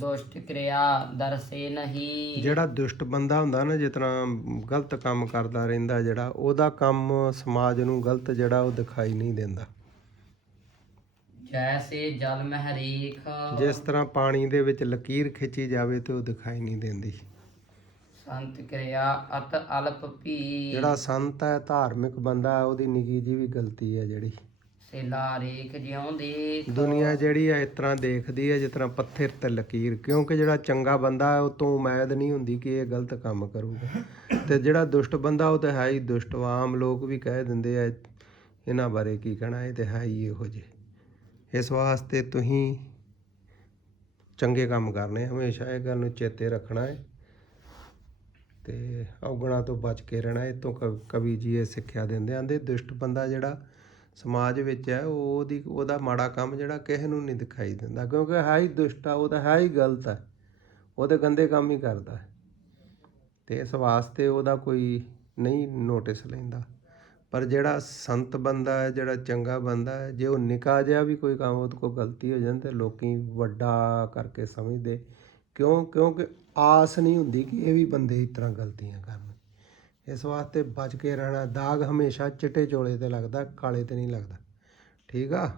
ਦੁਸ਼ਟ ਕਿਰਿਆ ਦਰਸੇ ਨਹੀਂ। ਜਿਹੜਾ ਦੁਸ਼ਟ ਬੰਦਾ ਹੁੰਦਾ ਨਾ ਤਰ੍ਹਾਂ ਗਲਤ ਕੰਮ ਕਰਦਾ ਰਹਿੰਦਾ ਜਿਹੜਾ ਉਹਦਾ ਕੰਮ ਸਮਾਜ ਨੂੰ ਗਲਤ ਜਿਹੜਾ ਉਹ ਦਿਖਾਈ ਨਹੀਂ ਦਿੰਦਾ। ਜੈਸੇ ਜਲ ਮਹਿਰੀਖ। ਜਿਸ ਤਰ੍ਹਾਂ ਪਾਣੀ ਦੇ ਵਿੱਚ ਲਕੀਰ ਖਿੱਚੀ ਜਾਵੇ ਤੇ ਉਹ ਦਿਖਾਈ ਨਹੀਂ ਦਿੰਦੀ। ਸੰਤ ਕਿਰਿਆ ਅਤ ਅਲਪ ਭੀ ਜਿਹੜਾ ਸੰਤ ਹੈ ਧਾਰਮਿਕ ਬੰਦਾ ਹੈ ਉਹਦੀ ਨਿੱਕੀ ਜੀ ਵੀ ਗਲਤੀ ਹੈ ਜਿਹੜੀ। ਸੇਲਾ ਰੇਖ ਜਿਉਂ ਦੁਨੀਆ ਜਿਹੜੀ ਆ ਇਸ ਤਰ੍ਹਾਂ ਦੇਖਦੀ ਹੈ ਜਿਸ ਤਰ੍ਹਾਂ ਪੱਥਰ ਤੇ ਲਕੀਰ, ਕਿਉਂਕਿ ਜਿਹੜਾ ਚੰਗਾ ਬੰਦਾ ਹੈ ਉਹ ਤੋਂ ਉਮੀਦ ਨਹੀਂ ਹੁੰਦੀ ਕਿ ਇਹ ਗਲਤ ਕੰਮ ਕਰੂਗਾ। ਤੇ ਜਿਹੜਾ ਦੁਸ਼ਟ ਬੰਦਾ, ਉਹ ਤਾਂ ਹੈ ਹੀ ਦੁਸ਼ਟ। ਆਮ ਲੋਕ ਵੀ ਕਹਿ ਦਿੰਦੇ ਆ, ਇਹਨਾਂ ਬਾਰੇ ਕੀ ਕਹਿਣਾ, ਇਹ ਤੇ ਹੈ ਹੀ ਇਹੋ ਜਿਹੇ। ਇਸ ਵਾਸਤੇ ਤੁਸੀਂ ਚੰਗੇ ਕੰਮ ਕਰਨੇ, ਹਮੇਸ਼ਾ ਇਹ ਗੱਲ ਨੂੰ ਚੇਤੇ ਰੱਖਣਾ ਹੈ। ਤੇ ਔਗਣਾ ਤੋਂ ਬਚ ਕੇ ਰਹਿਣਾ, ਇਹ ਤੋਂ ਕ- ਕਵੀ ਜੀ ਇਹ ਸਿੱਖਿਆ ਦਿੰਦੇ ਆਂਦੇ ਦੁਸ਼ਟ ਬੰਦਾ ਜਿਹੜਾ ਸਮਾਜ ਵਿੱਚ ਹੈ ਉਹ ਉਹਦੀ, ਉਹਦਾ ਮਾੜਾ ਕੰਮ ਜਿਹੜਾ ਕਿਸੇ ਨੂੰ ਨਹੀਂ ਦਿਖਾਈ ਦਿੰਦਾ, ਕਿਉਂਕਿ ਹੈ ਹੀ ਦੁਸ਼ਟ ਆ, ਉਹ ਤਾਂ ਹੈ ਹੀ ਗਲਤ ਹੈ ਉਹ ਤਾਂ ਗੰਦੇ ਕੰਮ ਹੀ ਕਰਦਾ ਹੈ। ਤੇ ਇਸ ਵਾਸਤੇ ਉਹਦਾ ਕੋਈ ਨਹੀਂ ਨੋਟਿਸ ਲੈਂਦਾ। ਪਰ ਜਿਹੜਾ ਸੰਤ ਬੰਦਾ ਹੈ, ਜਿਹੜਾ ਚੰਗਾ ਬੰਦਾ ਹੈ, ਜੇ ਉਹ ਨਿਕਾ ਜਿਹਾ ਵੀ ਕੋਈ ਕੰਮ, ਉਹਦੇ ਕੋਲ ਗਲਤੀ ਹੋ ਜਾਂਦੀ ਤੇ ਲੋਕੀ ਵੱਡਾ ਕਰਕੇ ਸਮਝਦੇ, ਕਿਉਂ, ਕਿਉਂਕਿ ਆਸ ਨਹੀਂ ਹੁੰਦੀ ਕਿ ਇਹ ਵੀ ਬੰਦੇ ਇਸ ਤਰ੍ਹਾਂ ਗਲਤੀਆਂ ਕਰਨ। ਇਸ ਵਾਸਤੇ ਬਚ ਕੇ ਰਹਿਣਾ। ਦਾਗ ਹਮੇਸ਼ਾ ਚਿੱਟੇ ਚੋਲੇ ਤੇ ਲੱਗਦਾ, ਕਾਲੇ ਤੇ ਨਹੀਂ ਲੱਗਦਾ। ਠੀਕ ਆ?